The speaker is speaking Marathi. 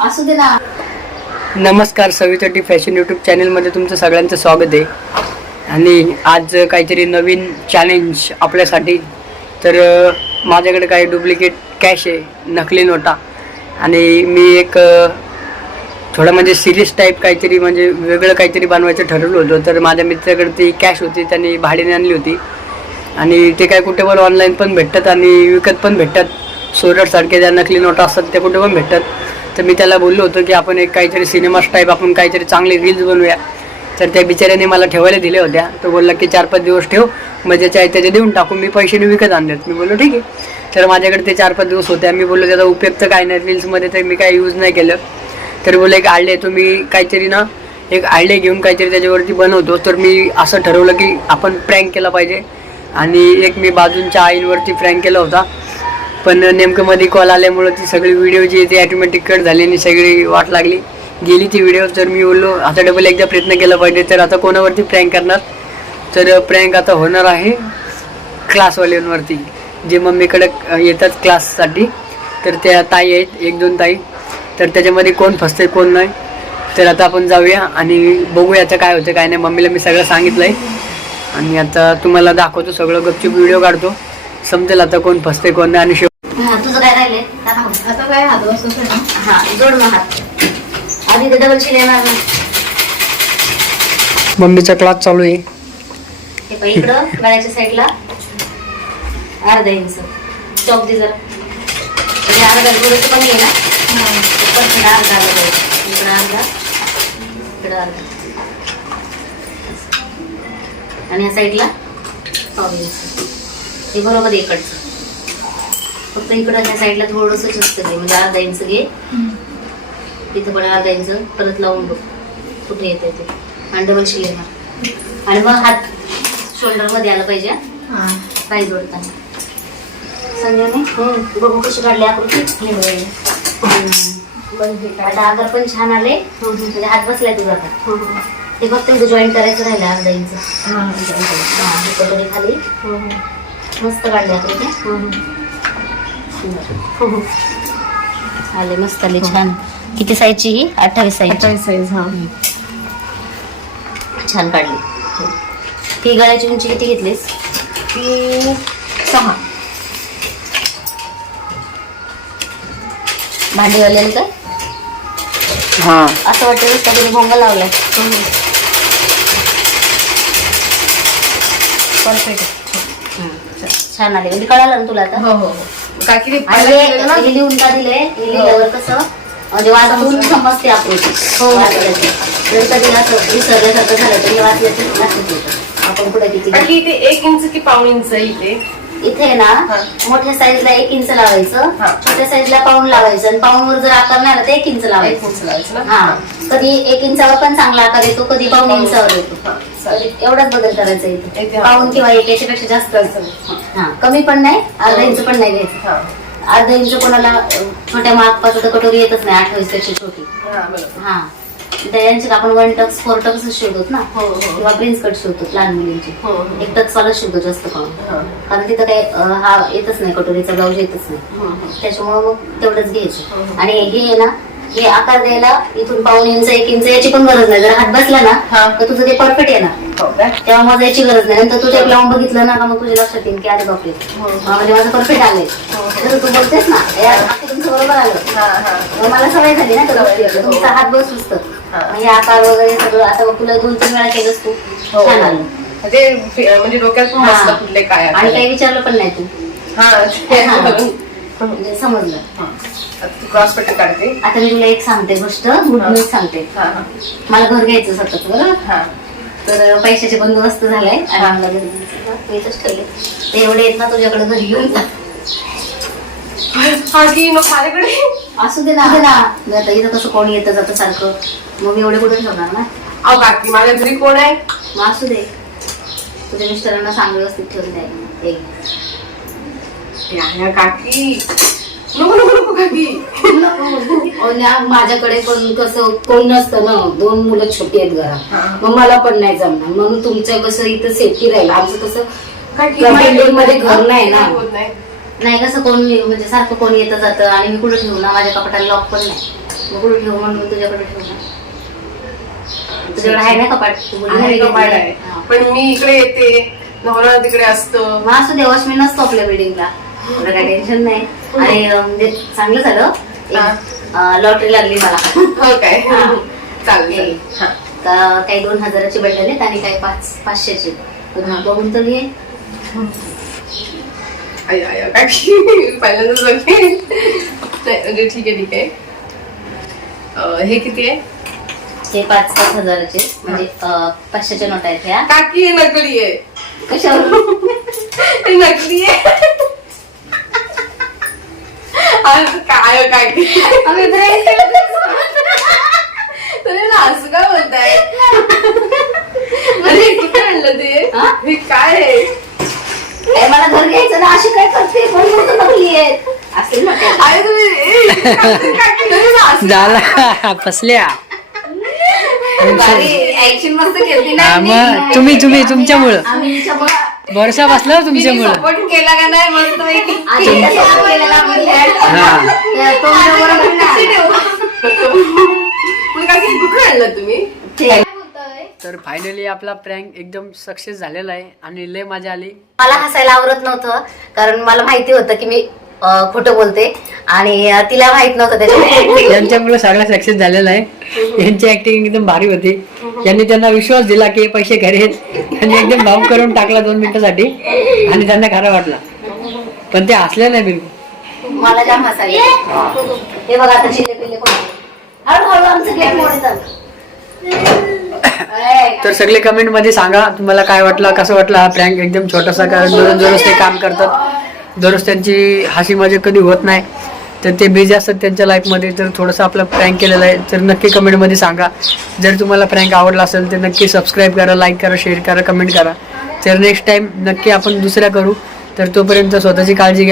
असू दे ना. नमस्कार सवितटी फॅशन यूट्यूब चॅनलमध्ये तुमचं सगळ्यांचं स्वागत आहे. आणि आज काहीतरी नवीन चॅलेंज आपल्यासाठी. तर माझ्याकडे काही डुप्लिकेट कॅश आहे नकली नोटा. आणि मी एक थोडं म्हणजे सिरियस टाईप काहीतरी म्हणजे वेगळं काहीतरी बनवायचं ठरवलं होतं. तर माझ्या मित्राकडे ती कॅश होती त्यांनी भाड्याने आणली होती. आणि ते काय कुठे पण ऑनलाईन पण भेटतात आणि विकत पण भेटतात. सोरटसारखे ज्या नकली नोटा असतात त्या कुठे पण भेटतात. तर मी त्याला बोललो होतो की आपण एक काहीतरी सिनेमा टाईप आपण काहीतरी चांगले रील्स बनवूया. तर त्या बिचाऱ्याने मला ठेवायला दिल्या होत्या. तो बोलला की चार पाच दिवस ठेव म्हणजे आहे त्याचे देऊन टाकू. मी पैशाने विकत आणलेत मी बोललो ठीक आहे. तर माझ्याकडे ते चार पाच दिवस होते. मी बोललो त्याचा उपयोग तर काय नाही. रील्समध्ये तर मी काय यूज नाही केलं. तर बोलले एक आयडिया तुम्ही काहीतरी ना एक आयडिया घेऊन काहीतरी त्याच्यावरती बनवतो. तर मी असं ठरवलं की आपण प्रँक केला पाहिजे. आणि एक मी बाजूंच्या आईंवरती प्रँक केला होता. पण नेमकं मध्ये कॉल आल्यामुळं ती सगळी व्हिडिओ जी आहे ती ॲटोमॅटिक कट झाली आणि सगळी वाट लागली. गेली ती व्हिडिओ तर मी बोललो आता डबल एकदा प्रयत्न केला पाहिजे तर आता कोणावरती प्रँक करणार? तर प्रँक आता होणार आहे क्लासवाल्यांवरती जे मम्मीकडे येतात क्लाससाठी तर त्या ताई आहेत एक दोन ताई. तर त्याच्यामध्ये कोण फसते कोण नाही. तर आता आपण जाऊया आणि बघूया आता काय होतं काय नाही. मम्मीला मी सगळं सांगितलं आहे आणि आता तुम्हाला दाखवतो सगळं गपचूप व्हिडिओ काढतो. समजेल आता कोण फसते कोण नाही. आणि शेव हा, तुझं काय राहिले आता काय हात बसतो हा जोड मग हात. आधी ते डबल शिल येणार ना मम्मीचा क्लास चालू आहे. हे पण इकडं गळ्याच्या साईडला अर्धा इंच चौक दे जरा. म्हणजे अर्धा थोडंसं कमी आहे ना. पण अर्धा अर्धा. इकडं अर्धा. इकडं अर्धा. आणि या साईडला पाव इंच हे बरोबर इकडचं फक्त इकडं ह्या साईडला थोडंसं जास्त घे म्हणजे अर्धा इंच घे. तिथं पण अर्धा इंच परत लावून बघ. कुठे येते ते. आणि डबल शिल आणि मग हात शोल्डरमध्ये आलं पाहिजे हा. पाय जोडताना. संजयने बघू कशी काढली आकृती. हे आगर पण छान आले म्हणजे हात बसलाय तुझा आता. ते फक्त इथं जॉईन करायचं राहिलं अर्धा इंच हा, हे कटोरी खाली. मस्त काढली आकृती. आले मस्त आले छान. किती साईजची ही? अठ्ठावीस साईज अठ्ठावीस साईज हा. छान काढली. ती गळ्याची उंची किती घेतलीस? ती सहा. भांडी वाल्याने काय हां. असं वाटतं नुसतं तुम्ही भोंगा लावलाय. परफेक्ट छान आले. म्हणजे कळालं ना तुला आता? हो हो हे. हे लिहून का दिले हे लिहिल्यावर कसं? म्हणजे वाचून समजते हो. वाचल्याची. जर कधी असं विसरल्यासारखं झालं तर वाचल्याची लक्षात येतं. आपण कुठे किती इथे एक इंच की पाऊण इंच इथे. इथे ना. मोठ्या साईजला एक इंच लावायचं. छोट्या साईजला पाऊन लावायचं आणि पाऊनवर जर आकार नाही आला तर एक इंच लावायचं. हा. कधी एक इंचावर पण चांगला आकार येतो कधी पाऊन इंचावर येतो. एवढाच बदल करायचा इथे. हा. पाऊन किंवा एक याच्यापेक्षा जास्त असतं हा. कमी पण नाही अर्धा इंच पण नाही घ्यायचं. हा. अर्धा इंच कोणाला छोट्या मापाचं तर कटोरी येतच नाही अठ्ठावीसपेक्षा छोटी. हा हा. आपण वन टक्स फोर टक्स शिवतो ना? हो हो. किंवा प्रिन्स कट शिवतो लहान मुलींची. हो हो. एक टक्स वाला शिवतो जास्त करून. हा. कारण तिथं काही हा येतच नाही कटोरीचा ब्लाऊज येतच नाही. त्याच्यामुळे मग तेवढंच हो, घ्यायचं हो. आणि हे ना हे आकार द्यायला इथून पाऊन इंच एक इंच याची पण गरज नाही. जर हात बसला ना. तर तुझं ते परफेक्ट येणार हो काय तेव्हा मोजायची गरज नाही. नंतर तुझ्या लावून बघितलं ना मग तुझ्या लक्षात येईल की अरे बापरे. हो. म्हणजे माझं परफेक्ट आलंय. हो, हो. तू बोलतेस ना तुमचं बरोबर आलं. मला सवय झाली ना. तुमचा हात बस सुचत हा. हे आकार वगैरे सगळं आता बघ तुला दोन तीन वेळा केलंस तू. छान आलं. म्हणजे म्हणजे डोक्यात काय आणि. काही विचारलं पण नाही तू. म्हणजे समजलं. आता तू क्रॉस पट्टी काढते. आता मी तुला एक सांगते गोष्ट गुड न्यूज सांगते. हा हा. मला घर घ्यायचं स्वतःच बरं. हा. तर पैशाचे बंदोबस्त झालाय आणि आम्हाला घर घ्यायचं. ते इथंच ठेवले. ते एवढे येत ना तुझ्याकडे घरी घेऊन जा. हा की माझ्याकडे? असू दे ना. असू दे ना. मी आता इथं कसं कोणी येतं जातं सारखं. मग मी एवढे कुठे ठेवणार ना? अहो काकी माझ्या घरी कोण आहे? मग असू दे. तुझ्या मिस्टरांना सांग व्यवस्थित ठेवून द्या. एक. या या काकी. नको नको. आ- माझ्याकडे पण कसं कोण नसतं ना. दोन मुलं छोटी आहेत. घरात. मग मला पण नाही जमणार. म्हणून तुमचं कसं इथं सेफ्टी राहील. आमचं कसं मध्ये घरी नाही ना. नाही कसं कोण म्हणजे सारखं कोण येतं जातं आणि मी कुठे ठेवू ना? माझ्या कपाटाला लॉक पण नाही. मग कुठे ठेवू म्हणून तुझ्याकडे ठेवू ना? तुझ्याकडे आहे ना कपाट? कपाट. आहे. पण मी इकडे येते. नवरा तिकडे असतो. मग असू दे वॉचमॅन नसतो आपल्या बिल्डिंगला एवढं काही टेन्शन नाही. आणि अं, म्हणजे चांगलं झालं. लॉटरी लागली मला. हो काय? हा. चालेल चालेल. हा. का काही दोन हजाराची बंडल आहेत आणि काही पाच पाचशेची. तर मग बघून तर घे. आई, आई, आई, काकी पहिल्यांदाच बघते. नाही, म्हणजे ठीक आहे ठीक आहे. अं, हे किती आहे? हे पाच पाच हजाराचे. म्हणजे अं, पाचशेच्या नोट आहेत ह्या. काकी हे नकली आहे. कशावर हे नकली आहे. काय हो काकी आम्ही तुम्ही ना असं काय बोलताय अरे कुठे आणलं ते हा? हे काय आहे काय मला घर घ्यायचं ना अशी काय करते कोण म्हणतो नकली आहेत असेल ना काय. अरे तुम्ही ए, काकी, काकी, तुम्ही ना असं- झाला फसल्या भारी ऍक्शन मस्त केली हा, मग तुम्ही तुम्ही तुमच्यामुळं आम्ही हिच्यामुळं- भरसा बसला तुमच्यामुळं सपोर्ट केला का नाही. हा. तुम्ही? ते- तर फायनली आपला प्रँक एकदम सक्सेस झालेला आहे आणि लय मजा आली. मला हसायला आवडत नव्हतं कारण मला माहिती होतं की मी खोटं बोलते. आणि तिला माहीत नव्हतं त्याच्यामुळे यांच्यामुळे सगळा सक्सेस झालेला आहे. यांची ऍक्टिंग एकदम भारी होती. यांनी त्यांना विश्वास दिला की पैसे खरे आहेत. त्यांनी एकदम भाव करून टाकला दोन मिनिटासाठी. आणि त्यांना खरा वाटला. पण ते हसले नाही बिलकुल. मला जाम हसायला येतं. हे बघा आता चिल्ले पिल्ले पण आले. हळूहळू आमचं गेट मोडतात तर सगळे कमेंटमध्ये सांगा तुम्हाला काय वाटलं कसं वाटलं हा प्रँक एकदम छोटासा कारण दररोज ते काम करतात. दररोज त्यांची हाशी माझे कधी होत नाही. तर ते बिझी असतात त्यांच्या लाईफमध्ये तर थोडंसं आपलं प्रँक केलेलं आहे. तर नक्की कमेंटमध्ये सांगा. जर तुम्हाला प्रँक आवडला असेल तर नक्की सबस्क्राईब करा लाईक करा शेअर करा कमेंट करा. तर नेक्स्ट टाईम नक्की आपण दुसऱ्या करू. तर तोपर्यंत स्वतःची काळजी घ्या.